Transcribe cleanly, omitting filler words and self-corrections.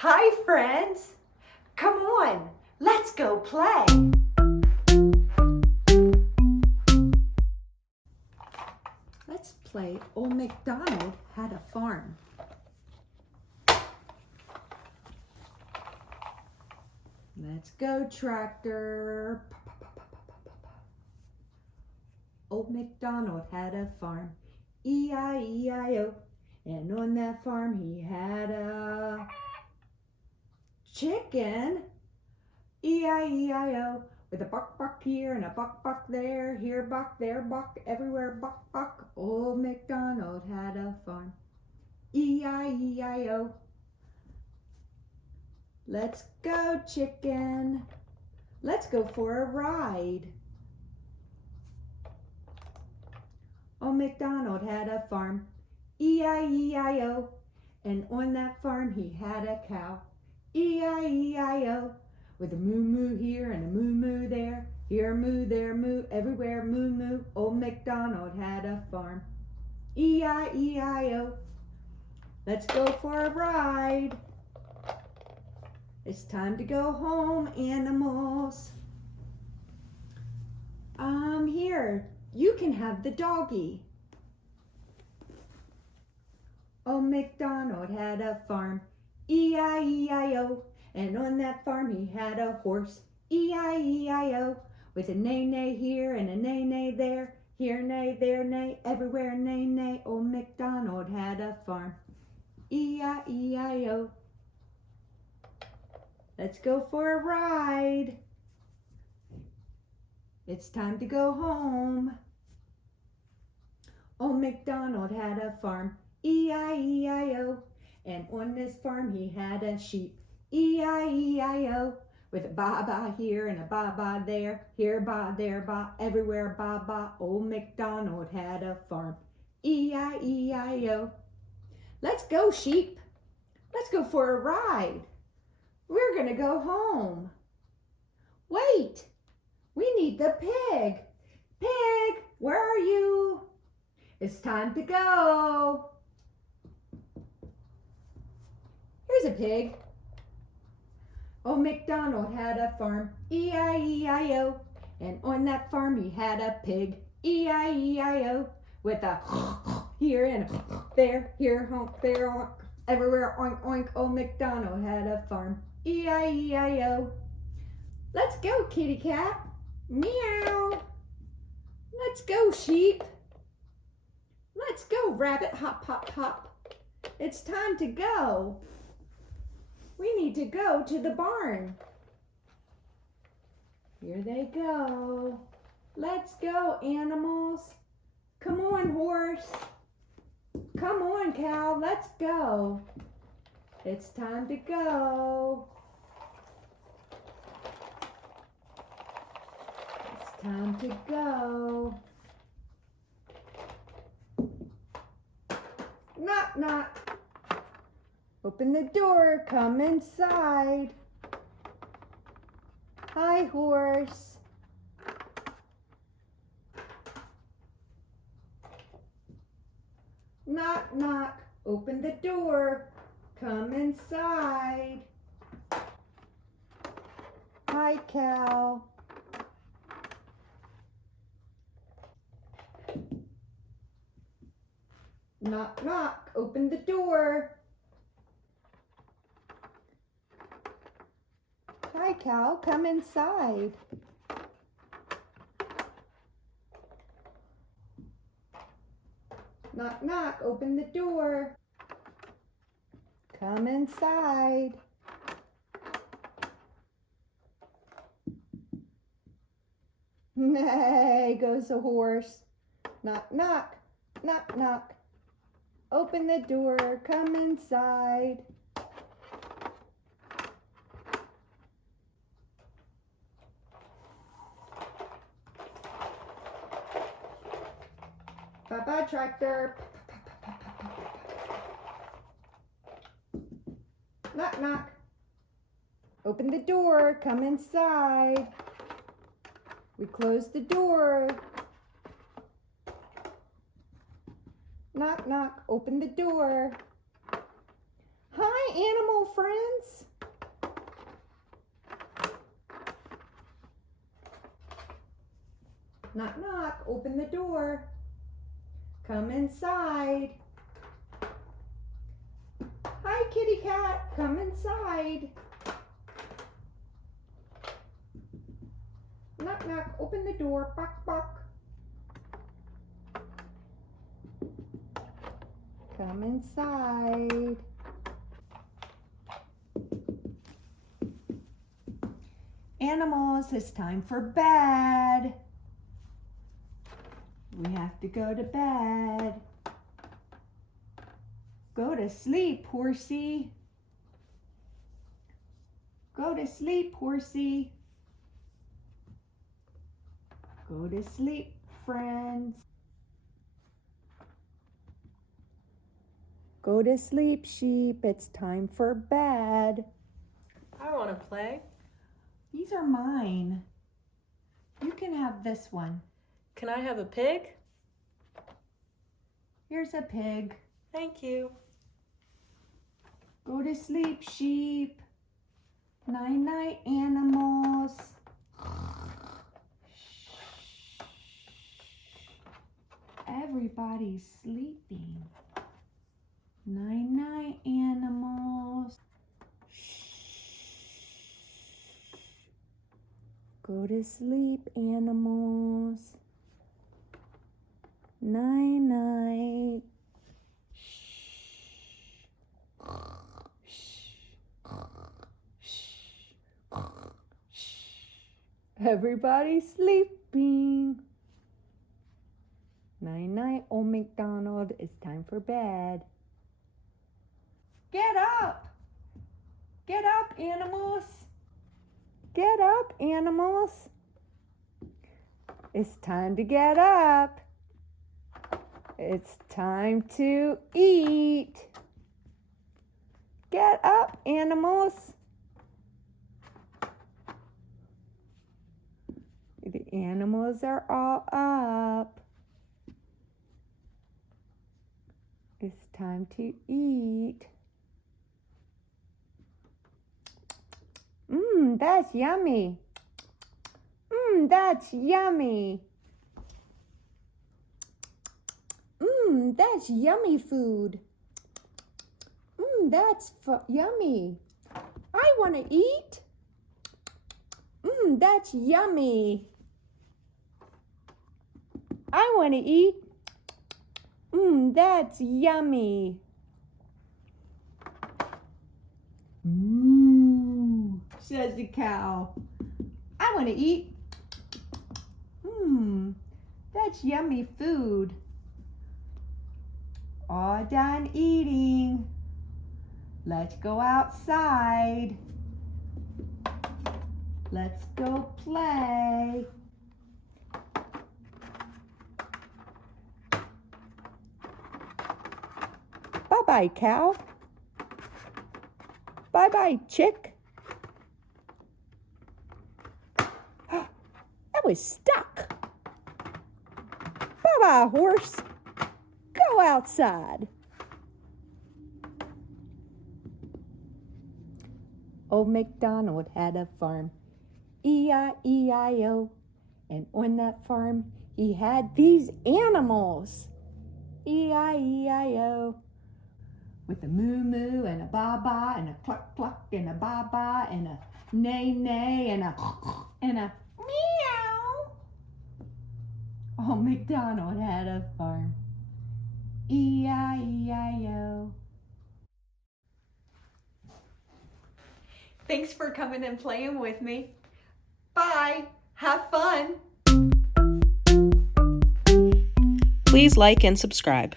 Hi, friends. Come on, let's go play. Let's play Old MacDonald Had a Farm. Let's go, tractor. Old MacDonald had a farm, E-I-E-I-O, and on that farm he had a chicken, E-I-E-I-O, with a buck buck here and a buck buck there, here buck, there buck, everywhere buck buck. Old MacDonald had a farm, E-I-E-I-O. Let's go, chicken. Let's go for a ride. Old MacDonald had a farm, E-I-E-I-O, and on that farm he had a cow, E-I-E-I-O, with a moo-moo here and a moo-moo there, here moo, there moo, everywhere moo-moo. Old MacDonald had a farm, E-I-E-I-O. Let's go for a ride. It's time to go home, animals. Here, you can have the doggy. Old MacDonald had a farm, E-I-E-I-O, and on that farm he had a horse, E-I-E-I-O, with a neigh-neigh here and a neigh-neigh there, here neigh, there neigh, everywhere neigh-neigh. Old MacDonald had a farm, E-I-E-I-O. Let's go for a ride. It's time to go home. Old MacDonald had a farm, E-I-E-I-O, and on this farm he had a sheep, E-I-E-I-O, with a ba-ba here and a ba-ba there, here ba, there ba, everywhere ba-ba. Old MacDonald had a farm, E-I-E-I-O. Let's go, sheep. Let's go for a ride. We're gonna go home. Wait, we need the pig. Pig, where are you? It's time to go. Here's a pig. Old MacDonald had a farm, E-I-E-I-O, and on that farm he had a pig, E-I-E-I-O, with a here and a there, here, honk, there, honk, everywhere, oink, oink. Old MacDonald had a farm, E-I-E-I-O. Let's go, kitty cat. Meow. Let's go, sheep. Let's go, rabbit. Hop, hop, hop. It's time to go. We need to go to the barn. Here they go. Let's go, animals. Come on, horse. Come on, cow. Let's go. It's time to go. It's time to go. Knock, knock. Open the door, come inside. Hi, horse. Knock, knock. Open the door, come inside. Hi, cow. Knock, knock. Open the door. Hi, cow. Come inside. Knock, knock. Open the door. Come inside. Nay, goes the horse. Knock, knock. Knock, knock. Open the door. Come inside. Bye-bye, tractor. Knock, knock. Open the door. Come inside. We close the door. Knock, knock. Open the door. Hi, animal friends. Knock, knock, open the door. Come inside. Hi, kitty cat, come inside. Knock, knock, open the door, bok, bok. Come inside. Animals, it's time for bed. We have to go to bed. Go to sleep, horsey. Go to sleep, horsey. Go to sleep, friends. Go to sleep, sheep. It's time for bed. I want to play. These are mine. You can have this one. Can I have a pig? Here's a pig. Thank you. Go to sleep, sheep. Night-night, animals. Everybody's sleeping. Night-night, animals. Go to sleep, animals. Night-night. Everybody's sleeping. Night-night, old McDonald. It's time for bed. Get up! Get up, animals! Get up, animals! It's time to get up. It's time to eat. Get up, animals. The animals are all up. It's time to eat. That's yummy. That's yummy. That's yummy food. That's yummy. I want to eat. That's yummy. I want to eat. That's yummy. Moo, says the cow. I want to eat. That's yummy food. All done eating. Let's go outside. Let's go play. Bye-bye, cow. Bye-bye, chick. I was stuck. Bye-bye, horse. Go outside. Old MacDonald had a farm, E-I-E-I-O, and on that farm he had these animals, E-I-E-I-O, with a moo-moo and a ba-ba and a cluck-cluck and a ba-ba and a neigh-neigh and a meow. Old MacDonald had a farm, E-I-E-I-O. Thanks for coming and playing with me. Bye. Have fun. Please like and subscribe.